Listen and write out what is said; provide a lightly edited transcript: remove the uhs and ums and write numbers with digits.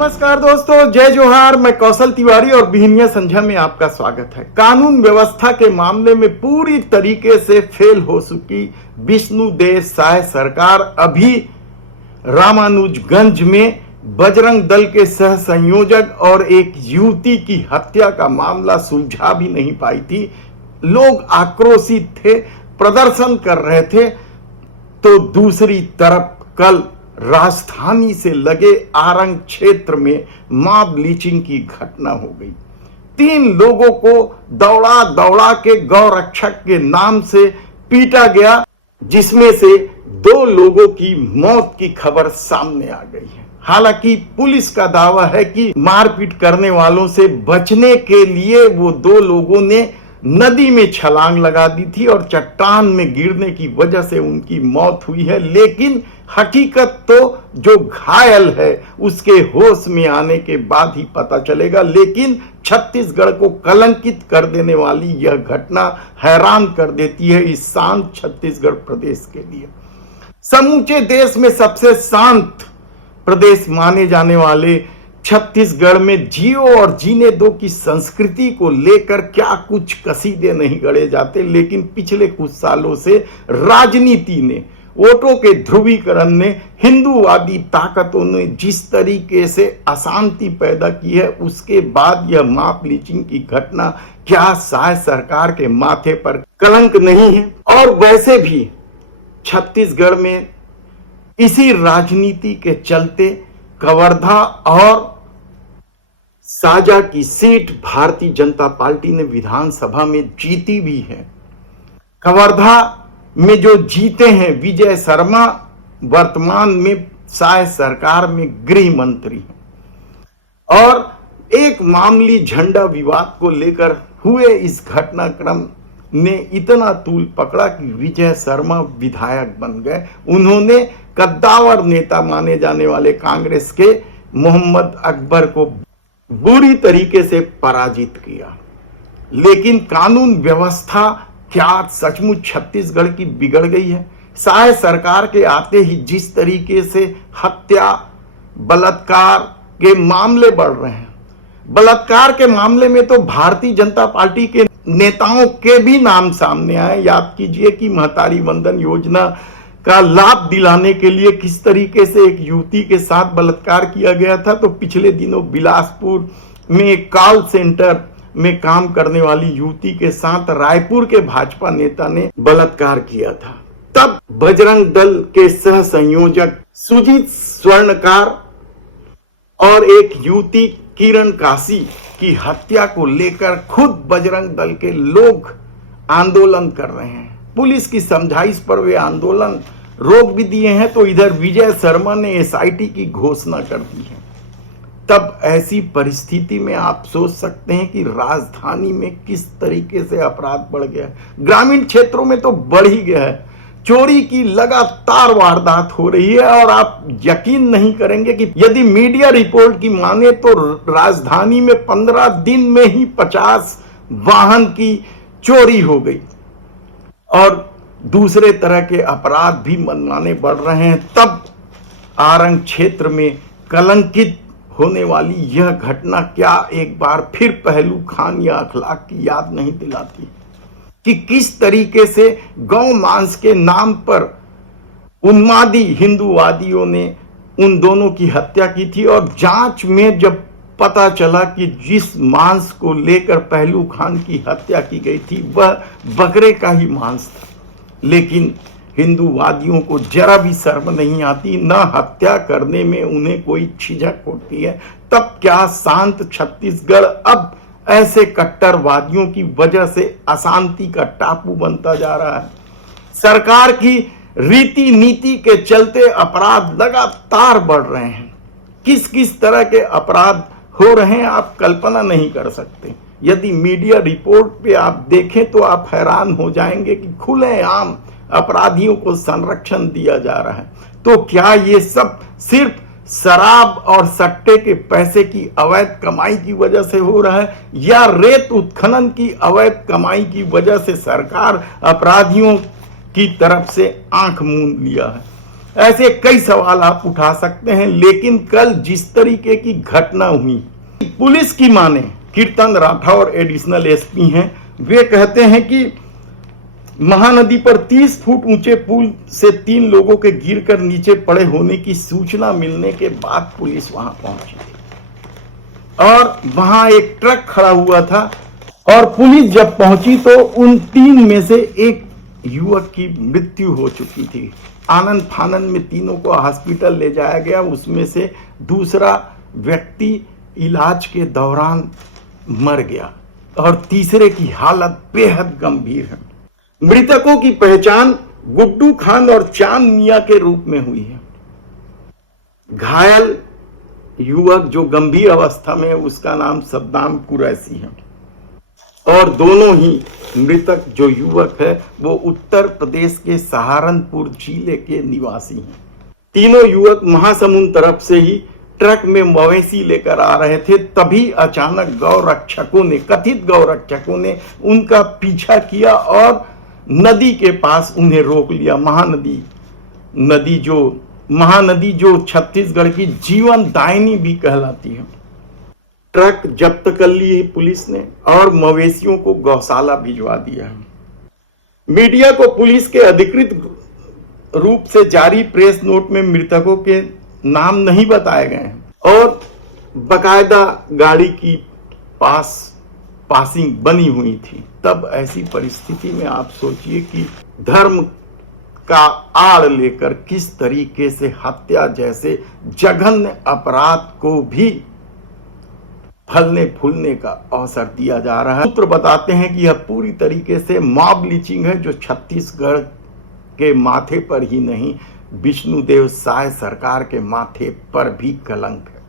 नमस्कार दोस्तों, जय जोहार। मैं कौशल तिवारी और बिहनिया संध्या में आपका स्वागत है। कानून व्यवस्था के मामले में पूरी तरीके से फेल हो चुकी विष्णुदेव साय सरकार अभी रामानुजगंज में बजरंग दल के सह संयोजक और एक युवती की हत्या का मामला सुलझा भी नहीं पाई थी। लोग आक्रोशित थे, प्रदर्शन कर रहे थे। तो दूसरी तरफ कल राजधानी से लगे आरंग क्षेत्र में मॉब लिंचिंग की घटना हो गई। 3 लोगों को दौड़ा दौड़ा के गौरक्षक के नाम से पीटा गया, जिसमें से 2 लोगों की मौत की खबर सामने आ गई है। हालांकि पुलिस का दावा है कि मारपीट करने वालों से बचने के लिए वो 2 लोगों ने नदी में छलांग लगा दी थी और चट्टान में गिरने की वजह से उनकी मौत हुई है। लेकिन हकीकत तो जो घायल है उसके होश में आने के बाद ही पता चलेगा। लेकिन छत्तीसगढ़ को कलंकित कर देने वाली यह घटना हैरान कर देती है इस शांत छत्तीसगढ़ प्रदेश के लिए। समूचे देश में सबसे शांत प्रदेश माने जाने वाले छत्तीसगढ़ में जियो और जीने दो की संस्कृति को लेकर क्या कुछ कसीदे नहीं गढ़े जाते। लेकिन पिछले कुछ सालों से राजनीति ने, वोटों के ध्रुवीकरण ने, हिंदूवादी ताकतों ने जिस तरीके से अशांति पैदा की है, उसके बाद यह मॉब लिंचिंग की घटना क्या साय सरकार के माथे पर कलंक नहीं है? और वैसे भी छत्तीसगढ़ में इसी राजनीति के चलते कवर्धा और साजा की सीट भारतीय जनता पार्टी ने विधानसभा में जीती भी है। कवर्धा में जो जीते हैं विजय शर्मा वर्तमान में साय सरकार में गृह मंत्री हैं। और एक मामूली झंडा विवाद को लेकर हुए इस घटनाक्रम ने इतना तूल पकड़ा कि विजय शर्मा विधायक बन गए। उन्होंने कद्दावर नेता माने जाने वाले कांग्रेस के मोहम्मद अकबर को बुरी तरीके से पराजित किया। लेकिन कानून व्यवस्था क्या सचमुच छत्तीसगढ़ की बिगड़ गई है? साय सरकार के आते ही जिस तरीके से हत्या, बलात्कार के मामले बढ़ रहे हैं, बलात्कार के मामले में तो भारतीय जनता पार्टी के नेताओं के भी नाम सामने आए। याद कीजिए कि महतारी वंदन योजना का लाभ दिलाने के लिए किस तरीके से एक युवती के साथ बलात्कार किया गया था। तो पिछले दिनों बिलासपुर में एक कॉल सेंटर में काम करने वाली युवती के साथ रायपुर के भाजपा नेता ने बलात्कार किया था। तब बजरंग दल के सह संयोजक सुजीत स्वर्णकार और एक युवती किरण काशी की हत्या को लेकर खुद बजरंग दल के लोग आंदोलन कर रहे हैं। पुलिस की समझाइश पर वे आंदोलन रोक भी दिए हैं। तो इधर विजय शर्मा ने एसआईटी की घोषणा कर दी है। तब ऐसी परिस्थिति में आप सोच सकते हैं कि राजधानी में किस तरीके से अपराध बढ़ गया है। ग्रामीण क्षेत्रों में तो बढ़ ही गया है। चोरी की लगातार वारदात हो रही है और आप यकीन नहीं करेंगे कि यदि मीडिया रिपोर्ट की माने तो राजधानी में 15 दिन में ही 50 वाहन की चोरी हो गई और दूसरे तरह के अपराध भी मनमाने बढ़ रहे हैं। तब आरंग क्षेत्र में कलंकित होने वाली यह घटना क्या एक बार फिर पहलू खान या अखलाक की याद नहीं दिलाती कि किस तरीके से गौ मांस के नाम पर उन्मादी हिंदूवादियों ने उन दोनों की हत्या की थी। और जांच में जब पता चला कि जिस मांस को लेकर पहलू खान की हत्या की गई थी वह बकरे का ही मांस था। लेकिन हिंदूवादियों को जरा भी शर्म नहीं आती, न हत्या करने में उन्हें कोई झिझक होती है। तब क्या शांत छत्तीसगढ़ अब ऐसे कट्टरवादियों की वजह से अशांति का टापू बनता जा रहा है? सरकार की रीति नीति के चलते अपराध लगातार बढ़ रहे हैं। किस किस तरह के अपराध हो रहे हैं आप कल्पना नहीं कर सकते। यदि मीडिया रिपोर्ट पे आप देखें तो आप हैरान हो जाएंगे कि खुलेआम अपराधियों को संरक्षण दिया जा रहा है। तो क्या ये सब सिर्फ शराब और सट्टे के पैसे की अवैध कमाई की वजह से हो रहा है या रेत उत्खनन की अवैध कमाई की वजह से सरकार अपराधियों की तरफ से आंख मूंद लिया है? ऐसे कई सवाल आप उठा सकते हैं, लेकिन कल जिस तरीके की घटना हुई, पुलिस की माने कीर्तन राठौर एडिशनल एसपी हैं, वे कहते हैं कि महानदी पर 30 फुट ऊंचे पुल से 3 लोगों के गिरकर नीचे पड़े होने की सूचना मिलने के बाद पुलिस वहां पहुंची थी और वहां एक ट्रक खड़ा हुआ था और पुलिस जब पहुंची तो उन 3 में से एक युवक की मृत्यु हो चुकी थी। आनंद फानन में तीनों को हॉस्पिटल ले जाया गया, उसमें से दूसरा व्यक्ति इलाज के दौरान मर गया और तीसरे की हालत बेहद गंभीर है। मृतकों की पहचान गुड्डू खान और चांद मियां के रूप में हुई है। घायल युवक जो गंभीर अवस्था में है उसका नाम सद्दाम कुरैशी है और दोनों ही मृतक जो युवक है वो उत्तर प्रदेश के सहारनपुर जिले के निवासी हैं। तीनों युवक महासमुंद तरफ से ही ट्रक में मवेशी लेकर आ रहे थे, तभी अचानक कथित गौरक्षकों ने उनका पीछा किया और नदी के पास उन्हें रोक लिया। महानदी जो छत्तीसगढ़ की जीवन दायिनी भी कहलाती है। ट्रक जब्त कर ली है पुलिस ने और मवेशियों को गौशाला भिजवा दिया है। मीडिया को पुलिस के अधिकृत रूप से जारी प्रेस नोट में मृतकों के नाम नहीं बताए गए हैं और बकायदा गाड़ी की पासिंग बनी हुई थी। तब ऐसी परिस्थिति में आप सोचिए कि धर्म का आड़ लेकर किस तरीके से हत्या जैसे जघन्य अपराध को भी फलने फूलने का अवसर दिया जा रहा है। सूत्र बताते हैं कि यह पूरी तरीके से मॉब लिंचिंग है जो छत्तीसगढ़ के माथे पर ही नहीं विष्णुदेव साय सरकार के माथे पर भी कलंक है।